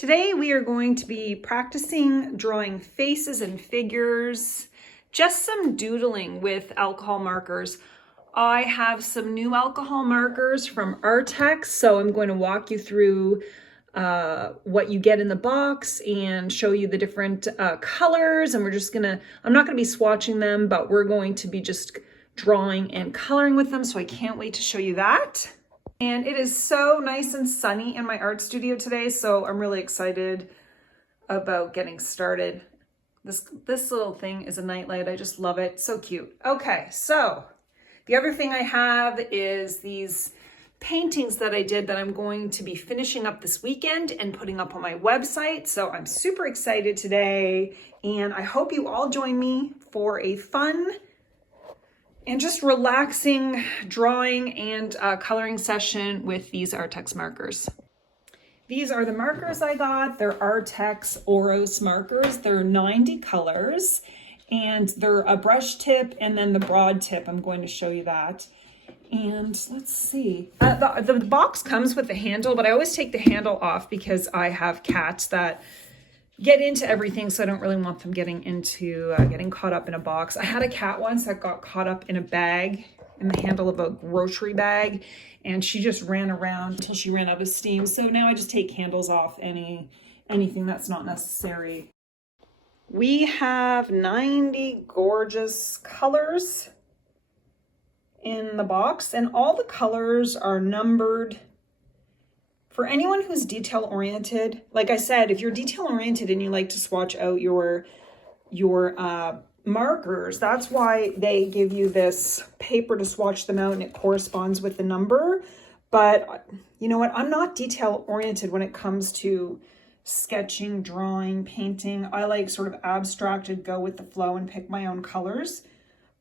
Today we are going to be practicing drawing faces and figures, just some doodling with alcohol markers. I have some new alcohol markers from Artex, so I'm going to walk you through what you get in the box and show you the different colors. And I'm not gonna be swatching them, but we're going to be just drawing and coloring with them. So I can't wait to show you that. And it is so nice and sunny in my art studio today, so I'm really excited about getting started. This little thing is a nightlight. I just love it. So cute. Okay, so the other thing I have is these paintings that I did that I'm going to be finishing up this weekend and putting up on my website. So I'm super excited today, and I hope you all join me for a fun and just relaxing drawing and coloring session with these Artex markers. These are the markers I got. They're Artex Oros markers. They're 90 colors, and they're a brush tip and then the broad tip. I'm going to show you that. And let's see. The box comes with the handle, but I always take the handle off because I have cats that get into everything, so I don't really want them getting caught up in a box. I had a cat once that got caught up in a bag, in the handle of a grocery bag, and she just ran around until she ran out of steam. So now I just take handles off anything that's not necessary. We have 90 gorgeous colors in the box, and all the colors are numbered. For anyone who's detail-oriented, like I said, if you're detail-oriented and you like to swatch out your markers, that's why they give you this paper to swatch them out, and it corresponds with the number. But you know what? I'm not detail-oriented when it comes to sketching, drawing, painting. I like sort of abstracted, go with the flow and pick my own colors.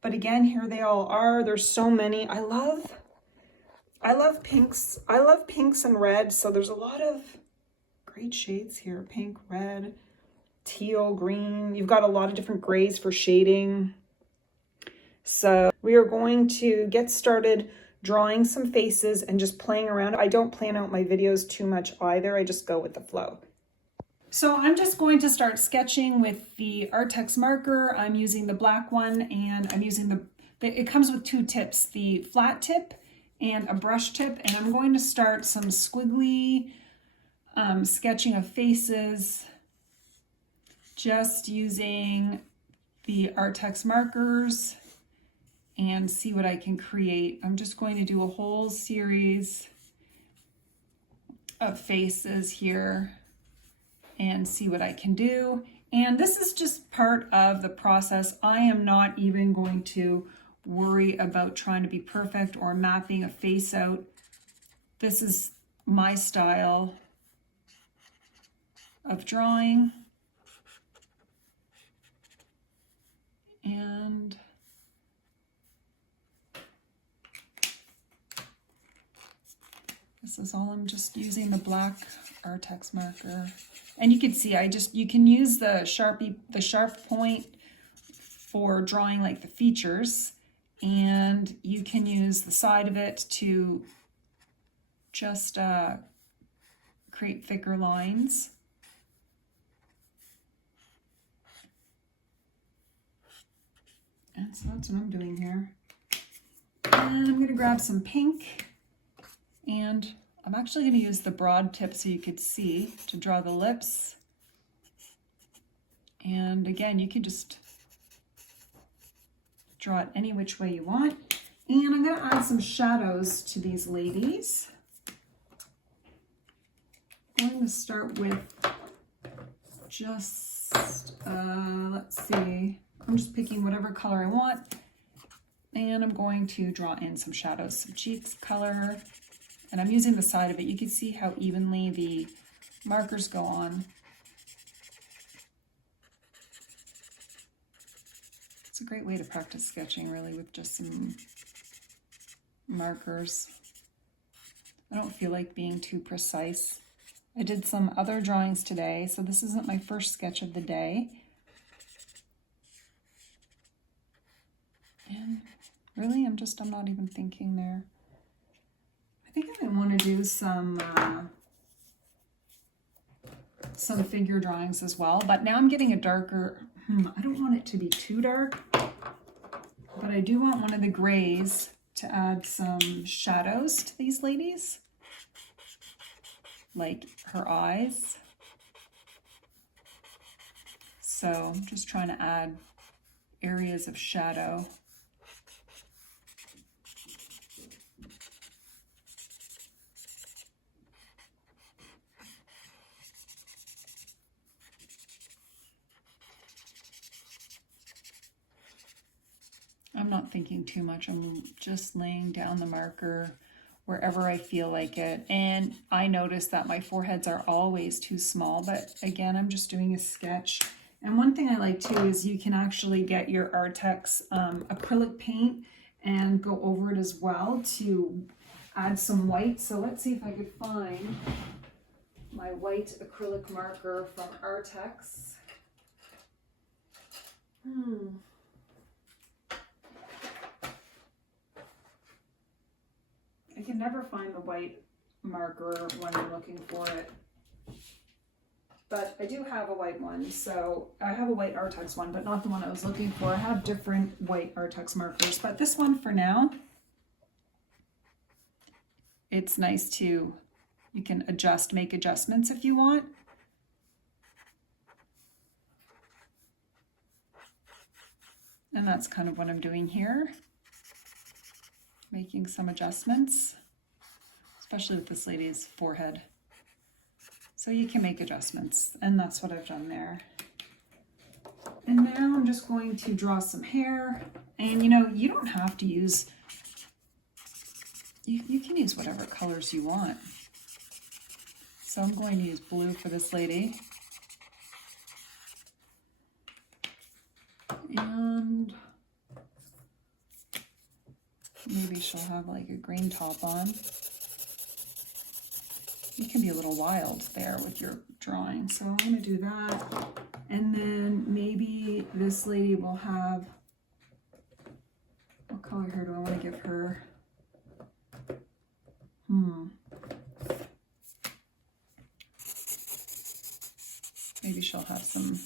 But again, here they all are. There's so many. I love pinks. I love pinks and reds. So there's a lot of great shades here. Pink, red, teal, green. You've got a lot of different grays for shading. So we are going to get started drawing some faces and just playing around. I don't plan out my videos too much either. I just go with the flow. So I'm just going to start sketching with the Artex marker. I'm using the black one, and I'm using it comes with two tips, the flat tip and a brush tip, and I'm going to start some squiggly sketching of faces just using the Artex markers and see what I can create. I'm just going to do a whole series of faces here and see what I can do. And this is just part of the process. I am not even going to worry about trying to be perfect or mapping a face out. This is my style of drawing. And this is all. I'm just using the black Artex marker. And you can see you can use the sharp point for drawing like the features, and you can use the side of it to just create thicker lines. And so that's what I'm doing here. And I'm gonna grab some pink, and I'm actually going to use the broad tip so you could see to draw the lips. And again, you can just draw it any which way you want. And I'm going to add some shadows to these ladies. I'm going to start with just, let's see, I'm just picking whatever color I want. And I'm going to draw in some shadows, some cheeks color. And I'm using the side of it. You can see how evenly the markers go on. It's a great way to practice sketching, really, with just some markers. I don't feel like being too precise. I did some other drawings today, so this isn't my first sketch of the day. And really, I'm not even thinking there. I think I want to do some some figure drawings as well, but now I'm getting a darker, I don't want it to be too dark, but I do want one of the grays to add some shadows to these ladies, like her eyes. So I'm just trying to add areas of shadow. I'm not thinking too much. I'm just laying down the marker wherever I feel like it. And I notice that my foreheads are always too small, but again, I'm just doing a sketch. And one thing I like too is you can actually get your Artex acrylic paint and go over it as well to add some white. So let's see if I could find my white acrylic marker from Artex. I can never find the white marker when I'm looking for it, but I do have a white one. So I have a white Artex one, but not the one I was looking for. I have different white Artex markers, but this one for now, it's nice to, you can adjust, make adjustments if you want. And that's kind of what I'm doing here. Making some adjustments, especially with this lady's forehead. So you can make adjustments, and that's what I've done there. And now I'm just going to draw some hair. And you know, you don't have to use, you can use whatever colors you want. So I'm going to use blue for this lady. And maybe she'll have like a green top on. You can be a little wild there with your drawing. So I'm going to do that. And then maybe this lady will have, what color hair do I want to give her? Maybe she'll have some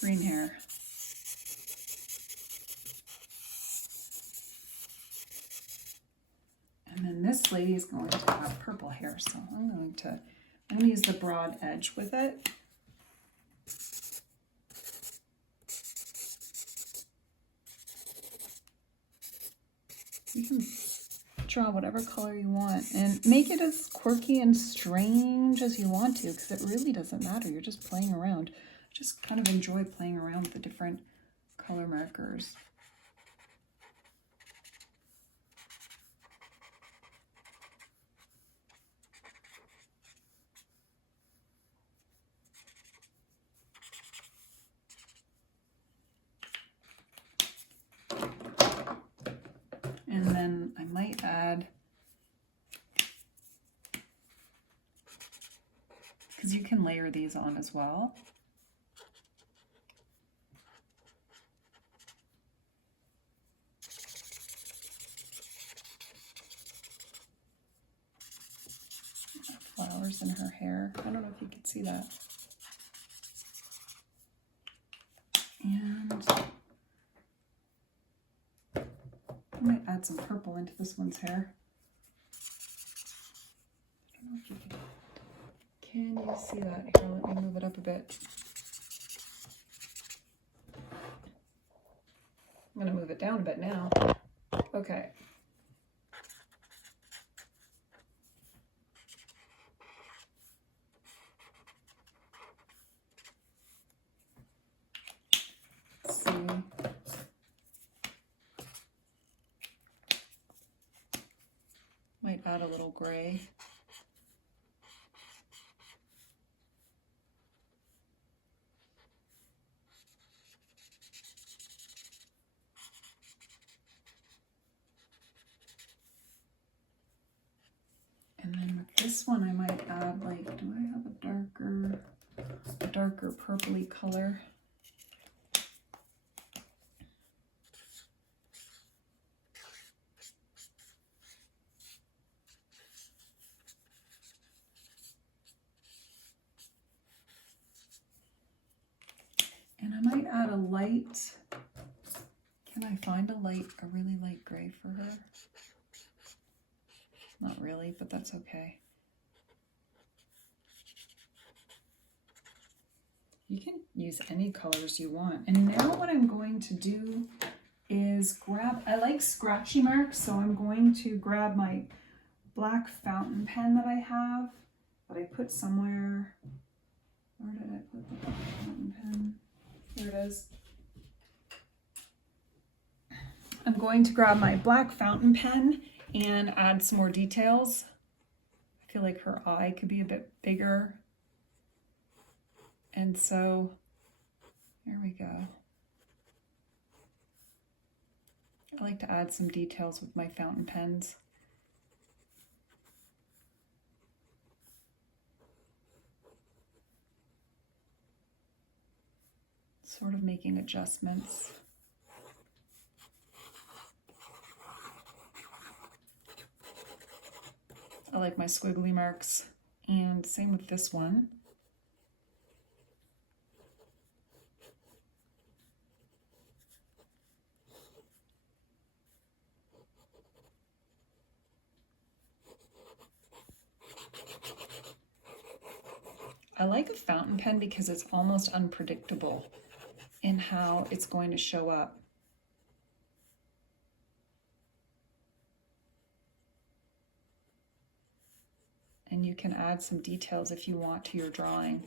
green hair. And then this lady is going to have purple hair, so I'm going to use the broad edge with it. You can draw whatever color you want and make it as quirky and strange as you want to, because it really doesn't matter. You're just playing around. Just kind of enjoy playing around with the different color markers. And then I might add, because you can layer these on as well. Flowers in her hair. I don't know if you can see that. And I might add some purple into this one's hair. I don't know if you can you see that? Here, let me move it up a bit. I'm going to move it down a bit now. Okay. Let's see. Might add a little gray. And then with this one, I might add, like, do I have a darker purpley color? I might add a light. Can I find a really light gray for her? Not really, but that's okay. You can use any colors you want. And now what I'm going to do is I like scratchy marks, so I'm going to grab my black fountain pen that I have, that I put somewhere. Where did I put the black fountain pen? Here it is. I'm going to grab my black fountain pen and add some more details. I feel like her eye could be a bit bigger. And so, there we go. I like to add some details with my fountain pens. Sort of making adjustments. I like my squiggly marks, and same with this one. I like a fountain pen because it's almost unpredictable in how it's going to show up. And you can add some details if you want to your drawing.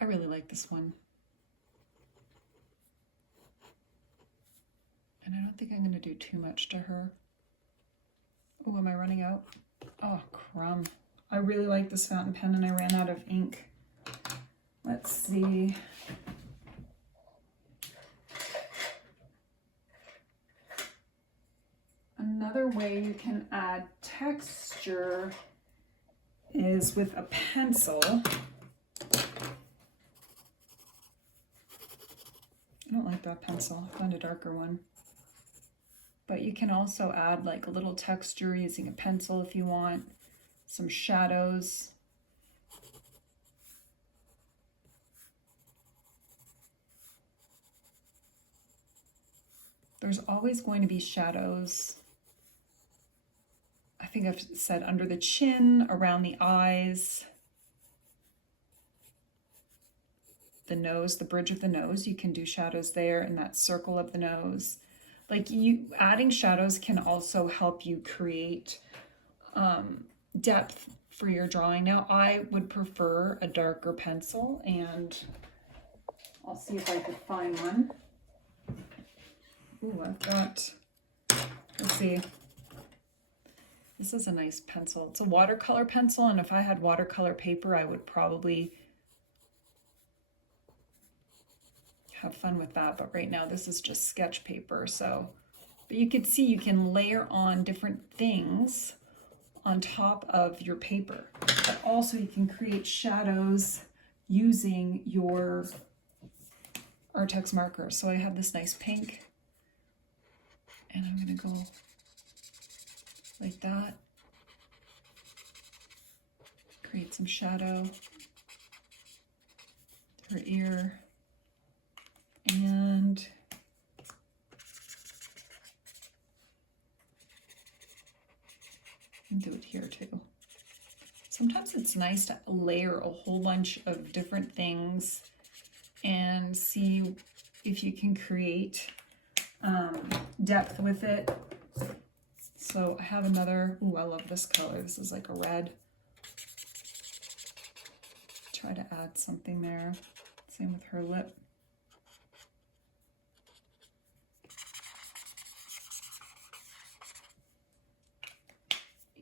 I really like this one. And I don't think I'm going to do too much to her. Oh, am I running out? Oh, crumb. I really like this fountain pen and I ran out of ink. Let's see. Another way you can add texture is with a pencil. I don't like that pencil. I find a darker one. But you can also add like a little texture using a pencil if you want. Some shadows. There's always going to be shadows. I think I've said under the chin, around the eyes, the nose, the bridge of the nose. You can do shadows there in that circle of the nose. Like adding shadows can also help you create depth for your drawing. Now I would prefer a darker pencil, and I'll see if I could find one. Ooh, I've got, let's see. This is a nice pencil. It's a watercolor pencil, and if I had watercolor paper, I would probably have fun with that. But right now, this is just sketch paper. So, but you can see you can layer on different things on top of your paper. But also you can create shadows using your Artex marker. So I have this nice pink, and I'm gonna go like that. Create some shadow, her ear, and do it here too. Sometimes it's nice to layer a whole bunch of different things and see if you can create depth with it. So I have another, ooh, I love this color. This is like a red. Try to add something there. Same with her lip.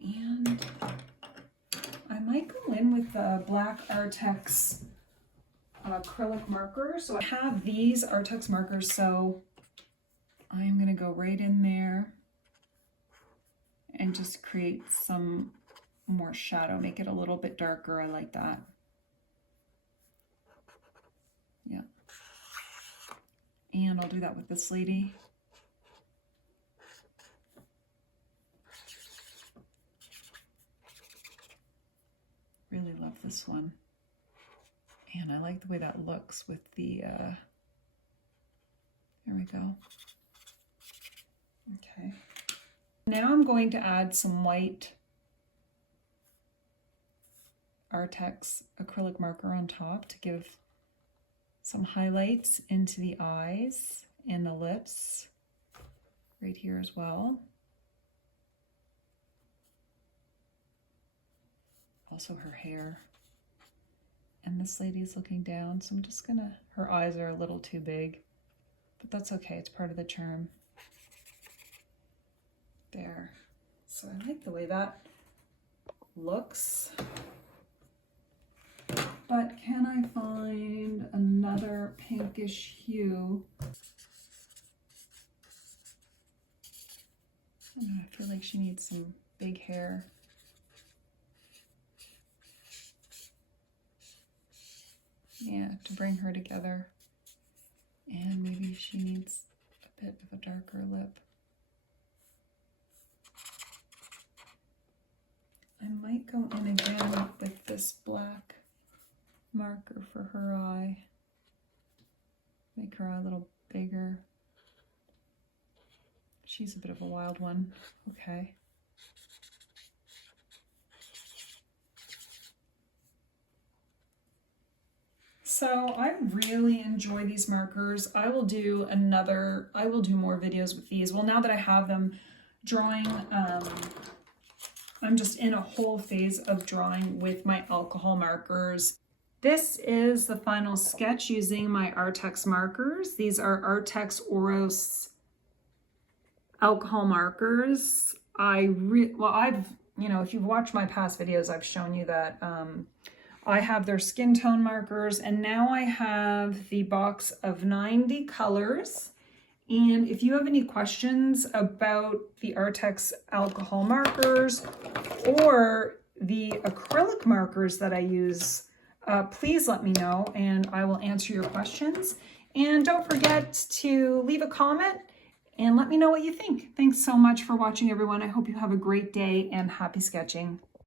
And I might go in with the black Artex acrylic marker. So I have these Artex markers, so I'm gonna go right in there and just create some more shadow, make it a little bit darker. I like that. Yeah. And I'll do that with this lady. Really love this one. Man, I like the way that looks with the, there we go. Okay. Now I'm going to add some white Artex acrylic marker on top to give some highlights into the eyes and the lips right here as well. Also her hair. And this lady's looking down, so I'm just gonna, her eyes are a little too big, but that's okay, it's part of the charm. There. So I like the way that looks. But can I find another pinkish hue? I feel like she needs some big hair. Yeah, to bring her together. And maybe she needs a bit of a darker lip. I might go in again with this black marker for her eye. Make her eye a little bigger. She's a bit of a wild one. Okay. So I really enjoy these markers. I will do more videos with these. Well, now that I have them drawing, I'm just in a whole phase of drawing with my alcohol markers. This is the final sketch using my Artex markers. These are Artex Oros alcohol markers. If you've watched my past videos, I've shown you that I have their skin tone markers, and now I have the box of 90 colors. And if you have any questions about the Artex alcohol markers or the acrylic markers that I use, please let me know and I will answer your questions. And don't forget to leave a comment and let me know what you think. Thanks so much for watching, everyone. I hope you have a great day and happy sketching.